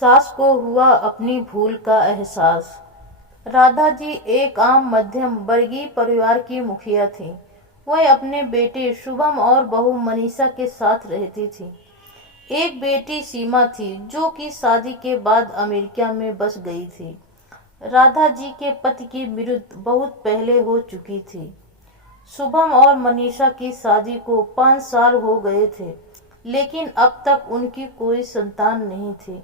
सास को हुआ अपनी भूल का एहसास। राधा जी एक आम मध्यम वर्गीय परिवार की मुखिया थी। वह अपने बेटे शुभम और बहू मनीषा के साथ रहती थी। एक बेटी सीमा थी जो कि शादी के बाद अमेरिका में बस गई थी। राधा जी के पति की मृत्यु बहुत पहले हो चुकी थी। शुभम और मनीषा की शादी को 5 साल हो गए थे, लेकिन अब तक उनकी कोई संतान नहीं थी।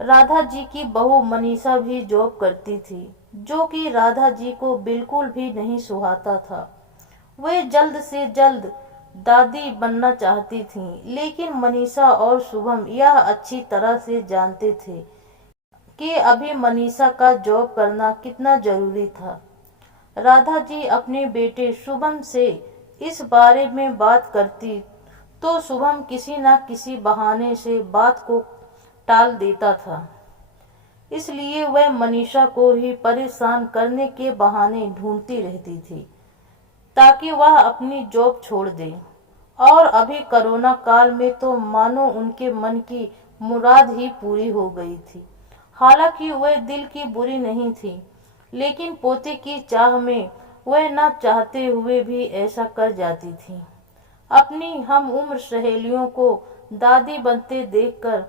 राधा जी की बहू मनीषा भी जॉब करती थी, जो कि राधा जी को बिल्कुल भी नहीं सुहाता था। वे जल्द से जल्द दादी बनना चाहती थीं, लेकिन मनीषा और शुभम यह अच्छी तरह से जानते थे कि अभी मनीषा का जॉब करना कितना जरूरी था। राधा जी अपने बेटे शुभम से इस बारे में बात करती तो शुभम किसी न किसी बहाने से बात को टाल देता था। इसलिए वह मनीषा को ही परेशान करने के बहाने ढूंढती रहती थी ताकि वह अपनी जॉब छोड़ दे। और अभी कोरोना काल में तो मानो उनके मन की मुराद ही पूरी हो गई थी। हालांकि वह दिल की बुरी नहीं थी, लेकिन पोते की चाह में वह न चाहते हुए भी ऐसा कर जाती थी। अपनी हम उम्र सहेलियों को दादी बनते देखकर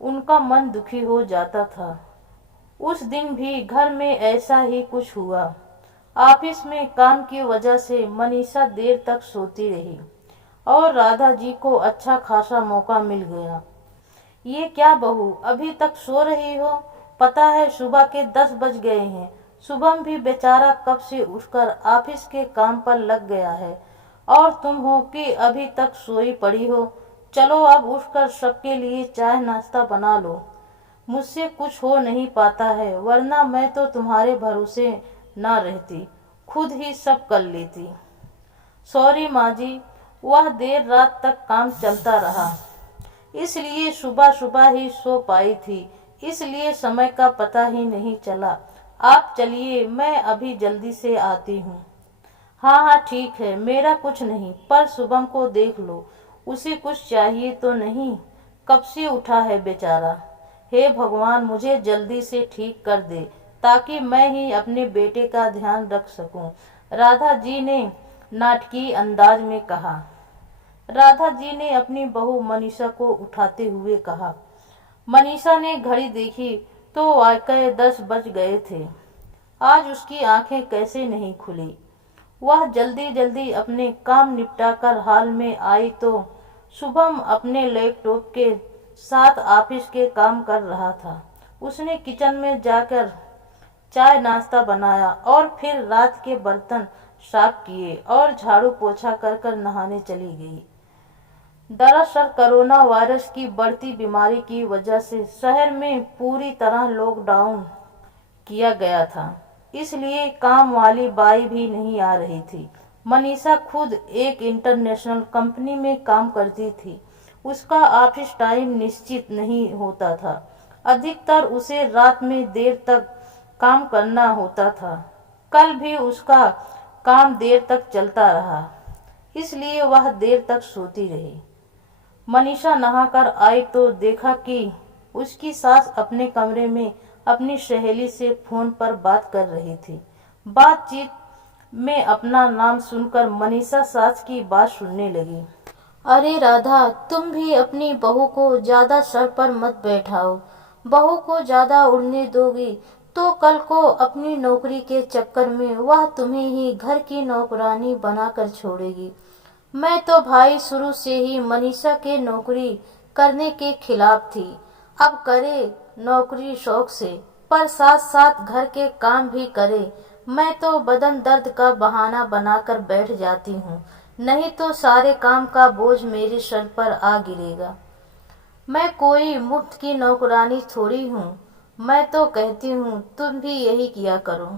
उनका मन दुखी हो जाता था। उस दिन भी घर में ऐसा ही कुछ हुआ। ऑफिस में काम की वजह से मनीषा देर तक सोती रही और राधा जी को अच्छा खासा मौका मिल गया। ये क्या बहू, अभी तक सो रही हो? पता है सुबह के 10 बज गए हैं। शुभम भी बेचारा कब से उठकर ऑफिस के काम पर लग गया है और तुम हो कि अभी तक सोई पड़ी हो। चलो अब उठकर सबके लिए चाय नाश्ता बना लो। मुझसे कुछ हो नहीं पाता है, वरना मैं तो तुम्हारे भरोसे ना रहती, खुद ही सब कर लेती। सॉरी माँ जी, वह देर रात तक काम चलता रहा, इसलिए सुबह सुबह ही सो पाई थी, इसलिए समय का पता ही नहीं चला। आप चलिए, मैं अभी जल्दी से आती हूँ। हाँ हाँ ठीक है, मेरा कुछ नहीं, पर शुभम को देख लो, उसे कुछ चाहिए तो नहीं? कब से उठा है बेचारा। हे भगवान, मुझे जल्दी से ठीक कर दे ताकि मैं ही अपने बेटे का ध्यान रख सकूं, राधा जी ने नाटकीय अंदाज में कहा। राधा जी ने अपनी बहू मनीषा को उठाते हुए कहा। मनीषा ने घड़ी देखी तो वाकई 10 बज गए थे। आज उसकी आंखें कैसे नहीं खुली। वह जल्दी जल्दी अपने काम निपटाकर हॉल में आई तो शुभम अपने लैपटॉप के साथ ऑफिस के काम कर रहा था। उसने किचन में जाकर चाय नाश्ता बनाया और फिर रात के बर्तन साफ किए और झाड़ू पोछा कर नहाने चली गई। दरअसल कोरोना वायरस की बढ़ती बीमारी की वजह से शहर में पूरी तरह लॉकडाउन किया गया था, इसलिए काम वाली बाई भी नहीं आ रही थी। मनीषा खुद एक इंटरनेशनल कंपनी में काम करती थी। उसका ऑफिस टाइम निश्चित नहीं होता था, अधिकतर उसे रात में देर तक काम करना होता था। कल भी उसका काम देर तक चलता रहा, इसलिए वह देर तक सोती रही। मनीषा नहाकर आई तो देखा कि उसकी सास अपने कमरे में अपनी सहेली से फोन पर बात कर रही थी। बातचीत में अपना नाम सुनकर मनीषा सास की बात सुनने लगी। अरे राधा, तुम भी अपनी बहू को ज्यादा सर पर मत बैठाओ। बहू को ज्यादा उड़ने दोगी तो कल को अपनी नौकरी के चक्कर में वह तुम्हें ही घर की नौकरानी बनाकर छोड़ेगी। मैं तो भाई शुरू से ही मनीषा के नौकरी करने के खिलाफ थी। अब करे नौकरी शौक से, पर साथ साथ घर के काम भी करे। मैं तो बदन दर्द का बहाना बनाकर बैठ जाती हूँ, नहीं तो सारे काम का बोझ मेरे सर पर आ गिरेगा। मैं कोई मुफ्त की नौकरानी थोड़ी हूँ। मैं तो कहती हूँ तुम भी यही किया करो।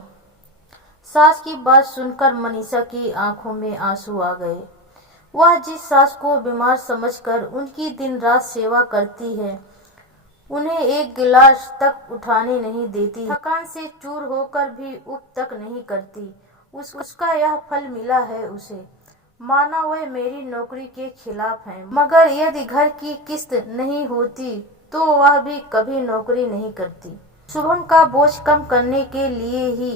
सास की बात सुनकर मनीषा की आंखों में आंसू आ गए। वह जिस सास को बीमार समझकर उनकी दिन रात सेवा करती है, उन्हें एक गिलास तक उठाने नहीं देती, थकान से चूर होकर भी उप तक नहीं करती, उसका यह फल मिला है उसे। माना वह मेरी नौकरी के खिलाफ है, मगर यदि घर की किस्त नहीं होती तो वह भी कभी नौकरी नहीं करती। शुभम का बोझ कम करने के लिए ही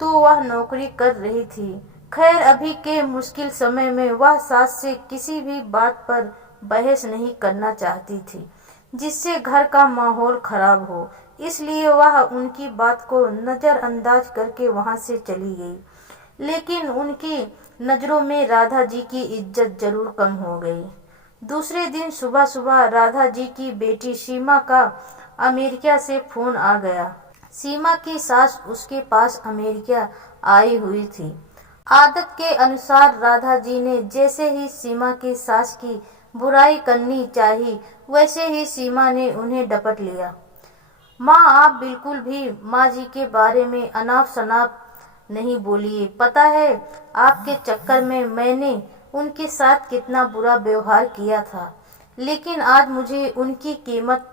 तो वह नौकरी कर रही थी। खैर, अभी के मुश्किल समय में वह सास से किसी भी बात पर बहस नहीं करना चाहती थी जिससे घर का माहौल खराब हो, इसलिए वह उनकी बात को नजरअंदाज करके वहां से चली गई। लेकिन उनकी नजरों में राधा जी की इज्जत जरूर कम हो गई। दूसरे दिन सुबह सुबह राधा जी की बेटी सीमा का अमेरिका से फोन आ गया। सीमा की सास उसके पास अमेरिका आई हुई थी। आदत के अनुसार राधा जी ने जैसे ही सीमा की सास की बुराई करनी चाहिए, वैसे ही सीमा ने उन्हें डपट लिया। माँ, आप बिल्कुल भी माँ जी के बारे में अनाप शनाप नहीं बोलिए। पता है आपके चक्कर में मैंने उनके साथ कितना बुरा व्यवहार किया था, लेकिन आज मुझे उनकी कीमत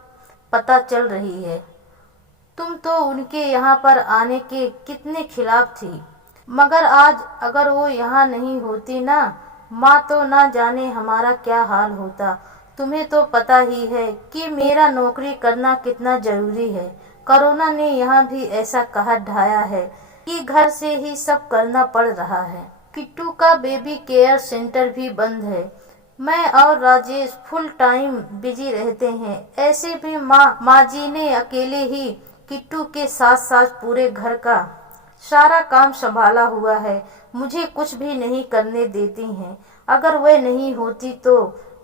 पता चल रही है। तुम तो उनके यहाँ पर आने के कितने खिलाफ थी, मगर आज अगर वो यहाँ नहीं होती ना माँ, तो ना जाने हमारा क्या हाल होता। तुम्हें तो पता ही है कि मेरा नौकरी करना कितना जरूरी है। कोरोना ने यहाँ भी ऐसा कहर ढाया है कि घर से ही सब करना पड़ रहा है। किट्टू का बेबी केयर सेंटर भी बंद है। मैं और राजेश फुल टाइम बिजी रहते हैं। ऐसे भी माँ जी ने अकेले ही किट्टू के साथ साथ पूरे घर का सारा काम संभाला हुआ है। मुझे कुछ भी नहीं करने देती हैं। अगर वह नहीं होती तो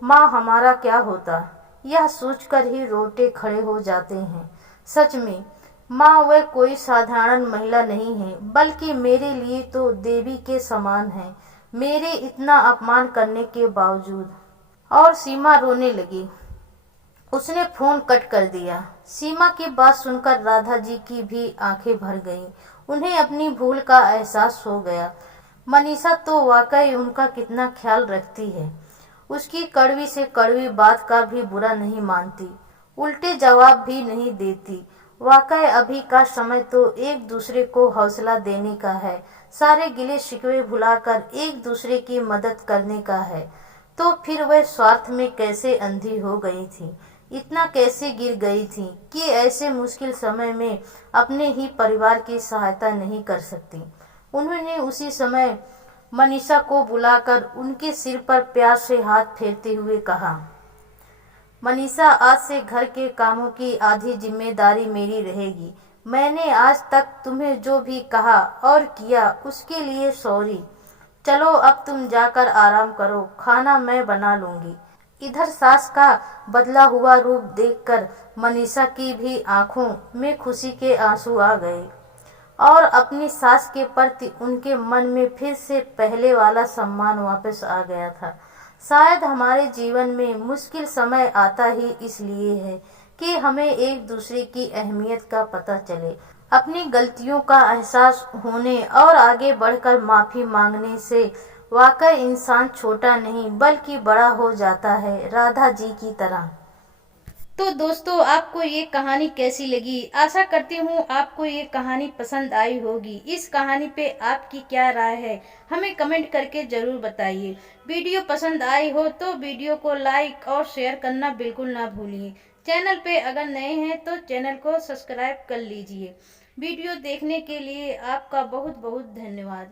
माँ हमारा क्या होता, यह सोचकर ही रोटे खड़े हो जाते हैं। सच में माँ वह कोई साधारण महिला नहीं है, बल्कि मेरे लिए तो देवी के समान है, मेरे इतना अपमान करने के बावजूद। और सीमा रोने लगी। उसने फोन कट कर दिया। सीमा की बात सुनकर राधा जी की भी आंखें भर गईं। उन्हें अपनी भूल का एहसास हो गया। मनीषा तो वाकई उनका कितना ख्याल रखती है। उसकी कड़वी से कड़वी बात का भी बुरा नहीं मानती, उल्टे जवाब भी नहीं देती। वाकई अभी का समय तो एक दूसरे को हौसला देने का है, सारे गिले शिकवे भुलाकर एक दूसरे की मदद करने का है। तो फिर वह स्वार्थ में कैसे अंधी हो गई थी, इतना कैसे गिर गई थी कि ऐसे मुश्किल समय में अपने ही परिवार की सहायता नहीं कर सकती। उन्होंने उसी समय मनीषा को बुलाकर उनके सिर पर प्यार से हाथ फेरते हुए कहा, मनीषा, आज से घर के कामों की आधी जिम्मेदारी मेरी रहेगी। मैंने आज तक तुम्हें जो भी कहा और किया उसके लिए सॉरी। चलो अब तुम जाकर आराम करो, खाना मैं बना लूंगी। इधर सास का बदला हुआ रूप देखकर मनीषा की भी आंखों में खुशी के आंसू आ गए और अपनी सास के प्रति उनके मन में फिर से पहले वाला सम्मान वापस आ गया था। शायद हमारे जीवन में मुश्किल समय आता ही इसलिए है कि हमें एक दूसरे की अहमियत का पता चले। अपनी गलतियों का एहसास होने और आगे बढ़कर माफी मांगने से वाकई इंसान छोटा नहीं बल्कि बड़ा हो जाता है, राधा जी की तरह। तो दोस्तों, आपको ये कहानी कैसी लगी? आशा करती हूँ आपको ये कहानी पसंद आई होगी। इस कहानी पे आपकी क्या राय है, हमें कमेंट करके जरूर बताइए। वीडियो पसंद आई हो तो वीडियो को लाइक और शेयर करना बिल्कुल ना भूलिए। चैनल पे अगर नए हैं तो चैनल को सब्सक्राइब कर लीजिए। वीडियो देखने के लिए आपका बहुत बहुत धन्यवाद।